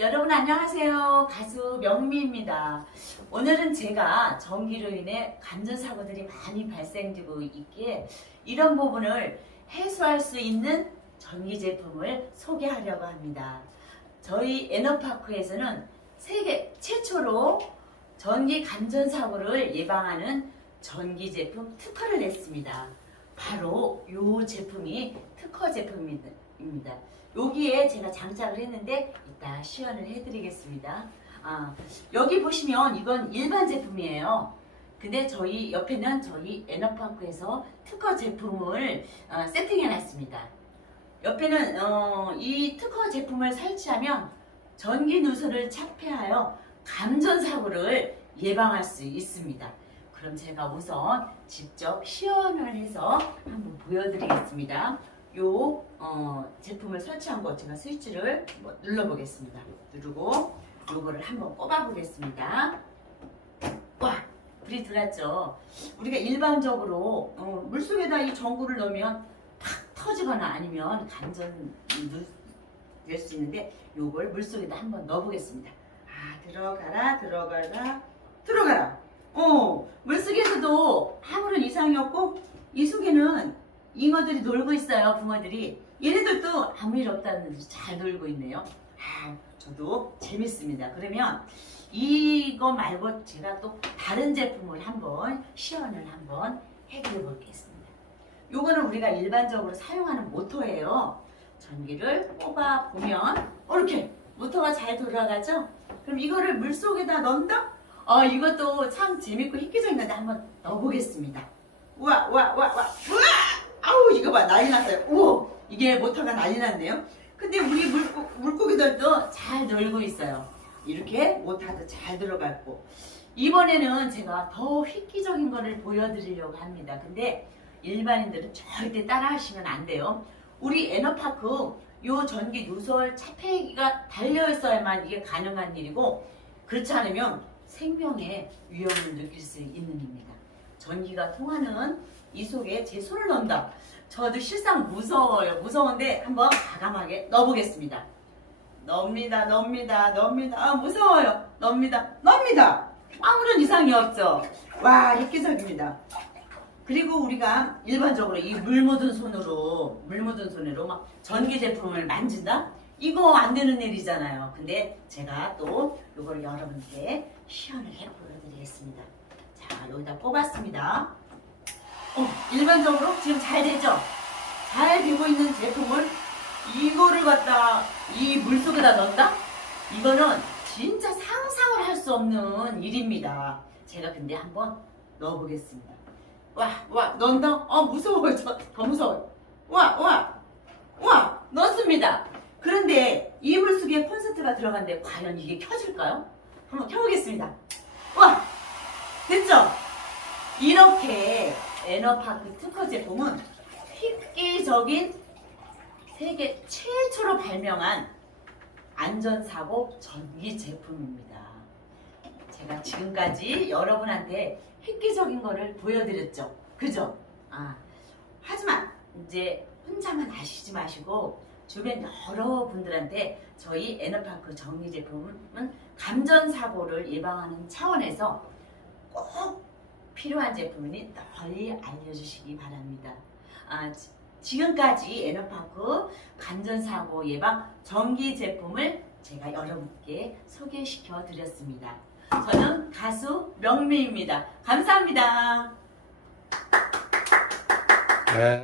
여러분 안녕하세요. 가수 명미입니다. 오늘은 제가 전기로 인해 간전 사고들이 많이 발생되고 있기에 이런 부분을 해소할 수 있는 전기 제품을 소개하려고 합니다. 저희 에너파크에서는 세계 최초로 전기 간전 사고를 예방하는 전기 제품 특허를 냈습니다. 바로 이 제품이 특허 제품입니다. 여기에 제가 장착을 했는데 이따 시연을 해드리겠습니다. 아, 여기 보시면 이건 일반 제품이에요. 근데 저희 옆에는 저희 에너파크에서 특허 제품을 어, 세팅해 놨습니다. 옆에는 어, 이 특허 제품을 설치하면 전기 누수를 착폐하여 감전 사고를 예방할 수 있습니다. 그럼 제가 우선 직접 시연을 해서 한번 보여드리겠습니다. 요 어, 제품을 설치한 거 제가 스위치를 눌러보겠습니다. 누르고 요거를 한번 꼽아보겠습니다. 와 불이 들어왔죠. 우리가 일반적으로 어, 물속에다 이 전구를 넣으면 팍 터지거나 아니면 간전 될 수 있는데 요걸 물속에다 한번 넣어보겠습니다. 아 들어가라 들어가라 들어가라. 어 물속에서도 아무런 이상이 없고 이 속에는 잉어들이 놀고 있어요 붕어들이 얘네들도 아무 일 없다는 듯이 잘 놀고 있네요. 아 저도 재밌습니다. 그러면 이거 말고 제가 또 다른 제품을 한번 시연을 한번 해드려 보겠습니다. 요거는 우리가 일반적으로 사용하는 모터예요. 전기를 꼽아 보면 이렇게 모터가 잘 돌아가죠? 그럼 이거를 물 속에다 넣는다? 어 이것도 참 재밌고 획기적인 건데 한번 넣어보겠습니다. 우와 우와 우와 우와 우와 아우 이거 봐 난리 났어요. 우와 이게 모터가 난리 났네요. 근데 우리 물고, 물고기들도 잘 놀고 있어요. 이렇게 모터도 잘 들어갔고 이번에는 제가 더 획기적인 거를 보여드리려고 합니다. 근데 일반인들은 절대 따라 하시면 안 돼요. 우리 에너파크 요 전기 누설 차폐기가 달려있어야만 이게 가능한 일이고 그렇지 않으면 생명의 위험을 느낄 수 있는 일입니다. 전기가 통하는 이 속에 제 손을 넣는다. 저도 실상 무서워요. 무서운데 한번 과감하게 넣어보겠습니다. 넣습니다. 넣습니다. 넣습니다. 아 무서워요. 넣습니다. 넣습니다. 아무런 이상이 없죠. 와 획기적입니다. 그리고 우리가 일반적으로 이 물 묻은 손으로 물 묻은 손으로 막 전기 제품을 만진다? 이거 안 되는 일이잖아요. 근데 제가 또 이걸 여러분께 시연을 해 보여드리겠습니다. 자 여기다 뽑았습니다. 어, 일반적으로 지금 잘 되죠? 잘 되고 있는 제품을 이거를 갖다 이 물속에다 넣는다? 이거는 진짜 상상을 할 수 없는 일입니다. 제가 근데 한번 넣어보겠습니다. 와, 와, 넣는다? 어, 무서워요. 저, 더 무서워요. 와, 와, 와, 넣었습니다. 그런데 이 물 속에 콘센트가 들어간데 과연 이게 켜질까요? 한번 켜보겠습니다. 와, 됐죠? 이렇게 에너파크 특허 제품은 획기적인 세계 최초로 발명한 안전사고 전기 제품입니다. 제가 지금까지 여러분한테 획기적인 거를 보여드렸죠. 그죠? 아, 하지만 이제 혼자만 아시지 마시고 주변 여러분들한테 저희 에너파크 정리 제품은 감전 사고를 예방하는 차원에서 꼭 필요한 제품이니 널리 알려주시기 바랍니다. 아, 지- 지금까지 에너파크 간전사고 예방 전기 제품을 제가 여러분께 소개시켜 드렸습니다. 저는 가수 명미입니다. 감사합니다. 네.